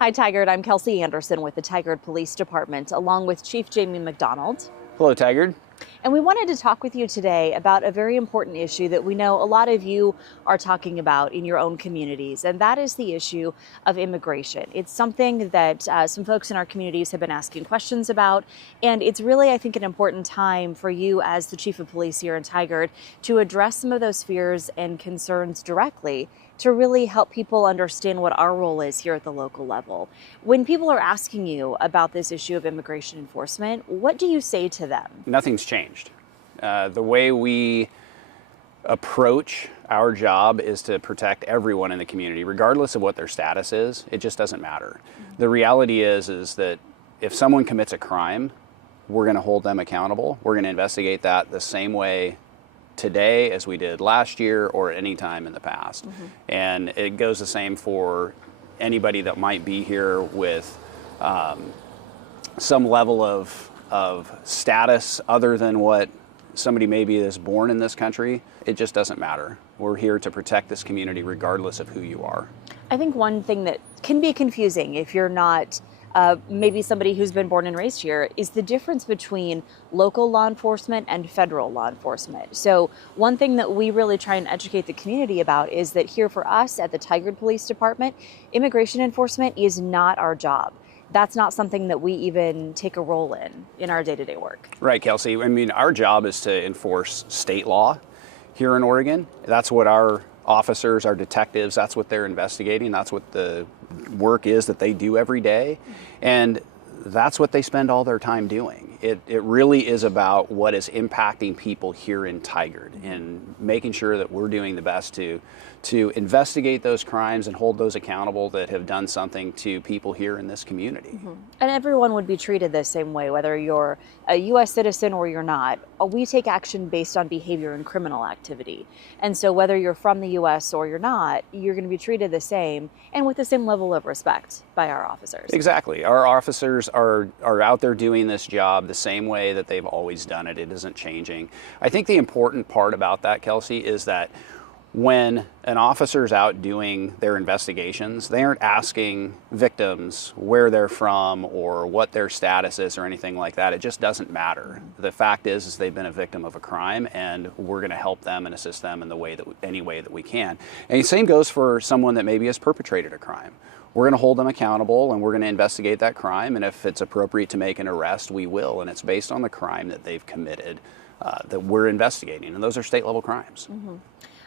Hi, Tigard. I'm Kelsey Anderson with the Tigard Police Department, along with Chief Jamey McDonald. Hello, Tigard. And we wanted to talk with you today about a very important issue that we know a lot of you are talking about in your own communities, and that is the issue of immigration. It's something that some folks in our communities have been asking questions about, and it's really, I think, an important time for you as the Chief of Police here in Tigard to address some of those fears and concerns directly to really help people understand what our role is here at the local level. When people are asking you about this issue of immigration enforcement, what do you say to them? Nothing's changed. The way we approach our job is to protect everyone in the community, regardless of what their status is. It just doesn't matter. The reality is that if someone commits a crime, we're going to hold them accountable. We're going to investigate that the same way today as we did last year or any time in the past. And it goes the same for anybody that might be here with some level of status other than what somebody maybe is born in this country. It just doesn't matter. We're here to protect this community regardless of who you are. I think one thing that can be confusing if you're not maybe somebody who's been born and raised here is the difference between local law enforcement and federal law enforcement. So one thing that we really try and educate the community about is that here for us at the Tigard Police Department, immigration enforcement is not our job. That's not something that we even take a role in our day-to-day work. Right, Kelsey. I mean, our job is to enforce state law here in Oregon. That's what our officers, our detectives, that's what they're investigating. That's what the work is that they do every day. And that's what they spend all their time doing. It really is about what is impacting people here in Tigard and making sure that we're doing the best to investigate those crimes and hold those accountable that have done something to people here in this community. And everyone would be treated the same way, whether you're a U.S. citizen or you're not. We take action based on behavior and criminal activity. And so whether you're from the U.S. or you're not, you're going to be treated the same and with the same level of respect by our officers. Exactly. Our officers are out there doing this job the same way that they've always done it. It isn't changing. I think the important part about that, Kelsey, is that when an officer is out doing their investigations, they aren't asking victims where they're from or what their status is or anything like that. It just doesn't matter. The fact is they've been a victim of a crime, and we're going to help them and assist them in the way that any way that we can. And the same goes for someone that maybe has perpetrated a crime. We're going to hold them accountable, and we're going to investigate that crime. And if it's appropriate to make an arrest, we will. And it's based on the crime that they've committed that we're investigating, and those are state-level crimes.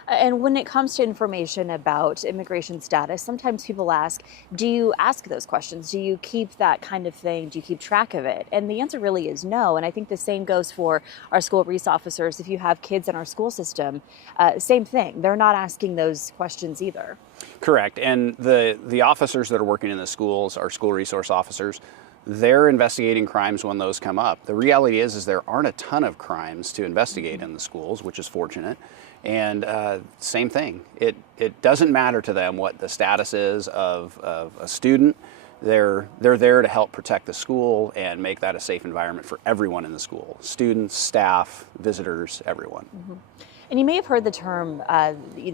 And when it comes to information about immigration status, sometimes people ask, do you ask those questions? Do you keep that kind of thing? Do you keep track of it? And the answer really is no. And I think the same goes for our school resource officers. If you have kids in our school system, same thing. They're not asking those questions either. Correct. And the officers that are working in the schools, our school resource officers, they're investigating crimes when those come up. The reality is there aren't a ton of crimes to investigate in the schools, which is fortunate. And same thing. It doesn't matter to them what the status is of a student. They're there to help protect the school and make that a safe environment for everyone in the school. Students, staff, visitors, everyone. And you may have heard the term,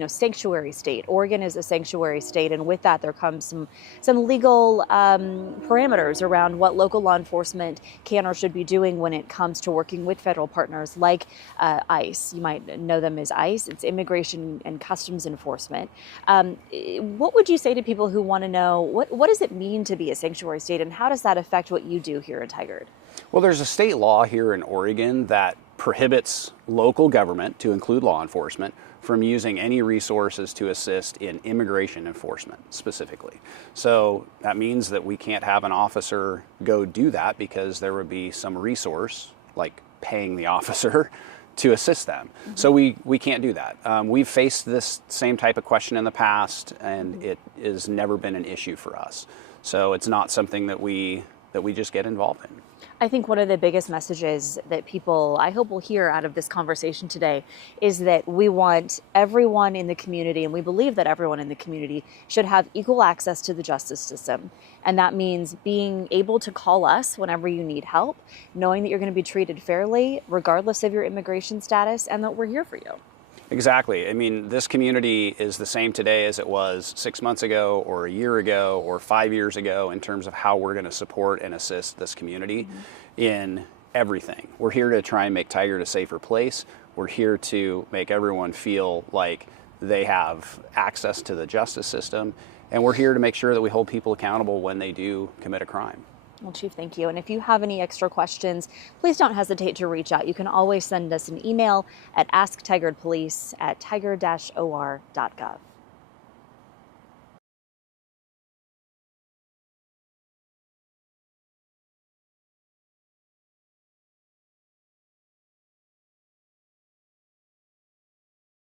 sanctuary state. Oregon is a sanctuary state, and with that there comes some legal parameters around what local law enforcement can or should be doing when it comes to working with federal partners like ICE. You might know them as ICE. It's Immigration and Customs Enforcement. What would you say to people who want to know what does it mean to be a sanctuary state, and how does that affect what you do here in Tigard? Well, there's a state law here in Oregon that prohibits local government, to include law enforcement, from using any resources to assist in immigration enforcement specifically. So that means that we can't have an officer go do that because there would be some resource, like paying the officer, to assist them. So we can't do that. We've faced this same type of question in the past, and it has never been an issue for us. So it's not something that we just get involved in. I think one of the biggest messages that people, I hope, will hear out of this conversation today is that we want everyone in the community, and we believe that everyone in the community should have equal access to the justice system. And that means being able to call us whenever you need help, knowing that you're going to be treated fairly, regardless of your immigration status, and that we're here for you. Exactly. I mean, this community is the same today as it was 6 months ago or a year ago or 5 years ago in terms of how we're going to support and assist this community in everything. We're here to try and make Tigard a safer place. We're here to make everyone feel like they have access to the justice system. And we're here to make sure that we hold people accountable when they do commit a crime. Well, Chief, thank you. And if you have any extra questions, please don't hesitate to reach out. You can always send us an email at asktigardpolice@tigard-or.gov.